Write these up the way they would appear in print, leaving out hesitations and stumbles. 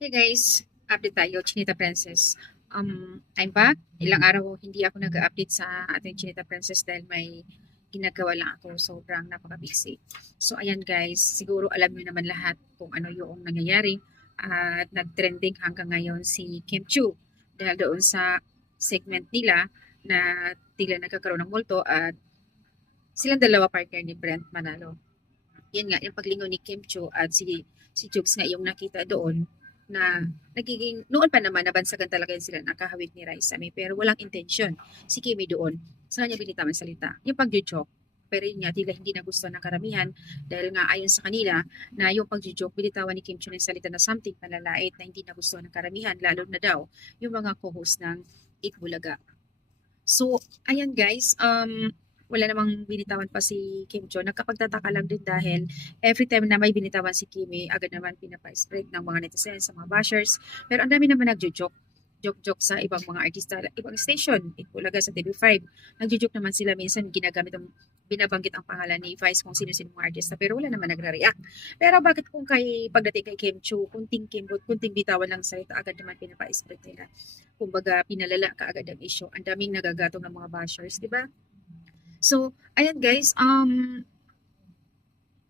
Hey guys, update tayo, Chinita Princess. I'm back. Ilang araw hindi ako nag-update sa ating Chinita Princess dahil may ginagawa lang ako. Sobrang napaka-busy. So ayan guys, siguro alam niyo naman lahat kung ano yung nangyayari at nag-trending hanggang ngayon si Kim Chu dahil doon sa segment nila na tila nagkakaroon ng multo at silang dalawa partner ni Brent Manalo. Yan nga, yung paglingon ni Kim Cho at si Jukes nga yung nakita doon na nagiging, noon pa naman, nabansagan talaga yun sila nakahawig ni Raisa May, pero walang intention si Kimi doon. Sa kanya binitawan salita. Yung pag-joke, pero yun nga, tila hindi na gusto ng karamihan dahil nga ayon sa kanila na yung pag-joke, binitawan ni Kim Cho ng salita na something malalait na hindi na gusto ng karamihan, lalo na daw yung mga co-host ng Itbulaga. So, ayan guys, wala namang binitawan pa si Kim Jo. Nagkapagtataka lang din dahil every time na may binitawan si Kimi, agad naman pinapa-spread ng mga netizens, sa mga bashers. Pero ang dami naman nagjo-joke. Joke-joke sa ibang mga artista, ibang station, Itbulaga sa TV5. Nagjo-joke naman sila minsan, ginagamit ang binabanggit ang pangalan ni Vice kung sino-sino mga artista, pero wala naman nagre-react. Pero bakit kung pagdating kay Kim Chu, kunting kimbot, kunting bitawan ng salita, agad naman pinapa-spread nila. Kumbaga, pinalala ka agad ang issue. Ang daming nagagatong ng mga bashers, di ba? So, ayan guys,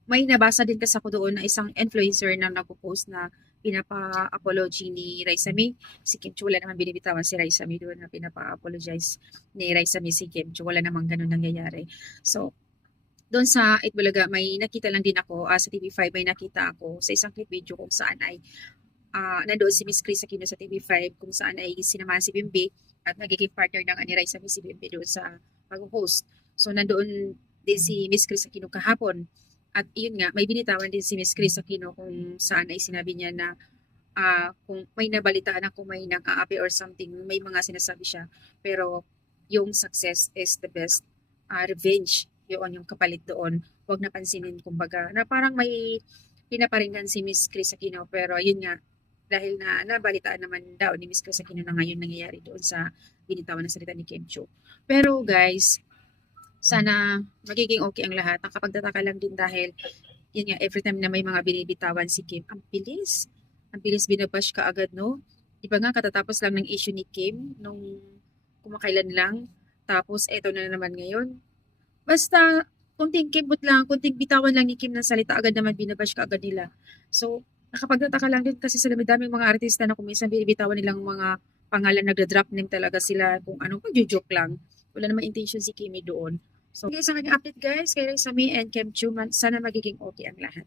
may nabasa din kasi ako doon na isang influencer na nagpo-post na pinapa-apology ni Raisa May. Si Kim Chu, wala naman binibitawan si Raisa May doon na pinapa-apologize ni Raisa May si Kim Chu. Wala namang ganun nangyayari. So, doon sa Itbulaga, may nakita lang din ako, sa TV5 may nakita ako sa isang clip video kung saan ay nandoon si Miss Chris Aquino sa TV5 kung saan ay sinamahan si Bimbi at nagiging partner ng ani Raisa May si Bimbi doon sa pag-host. So, nandoon din si Miss Chris Aquino kahapon. At yun nga, may binitawan din si Miss Chris Aquino kung saan ay sinabi niya na kung may nabalitaan ako may nang-aapi or something, may mga sinasabi siya. Pero yung success is the best revenge. Yun yung kapalit doon. Huwag napansinin, kumbaga, na parang may pinaparinggan si Miss Chris Aquino. Pero yun nga, dahil na nabalitaan naman daw ni Miss Chris Aquino na ngayon nangyayari doon sa binitawan ng salita ni Kim Cho. Pero guys, sana magiging okay ang lahat. Nakapagtataka lang din dahil yun nga, every time na may mga binibitawan si Kim, ang bilis. Ang bilis binabash ka agad, no? Iba nga, katatapos lang ng issue ni Kim nung kumakailan lang. Tapos, eto na naman ngayon. Basta, kunting kimbot lang, kunting bitawan lang ni Kim ng salita, agad naman binabash ka agad nila. So, nakapagtataka lang din kasi sa daming mga artista na kung minsan binibitawan nilang mga pangalan, nagda-drop name talaga sila kung anong pag-joke lang. Wala namang intention si Kimi doon. So, okay, sa kanyang update guys, kay Reza May and Kim Chuman, sana magiging okay ang lahat.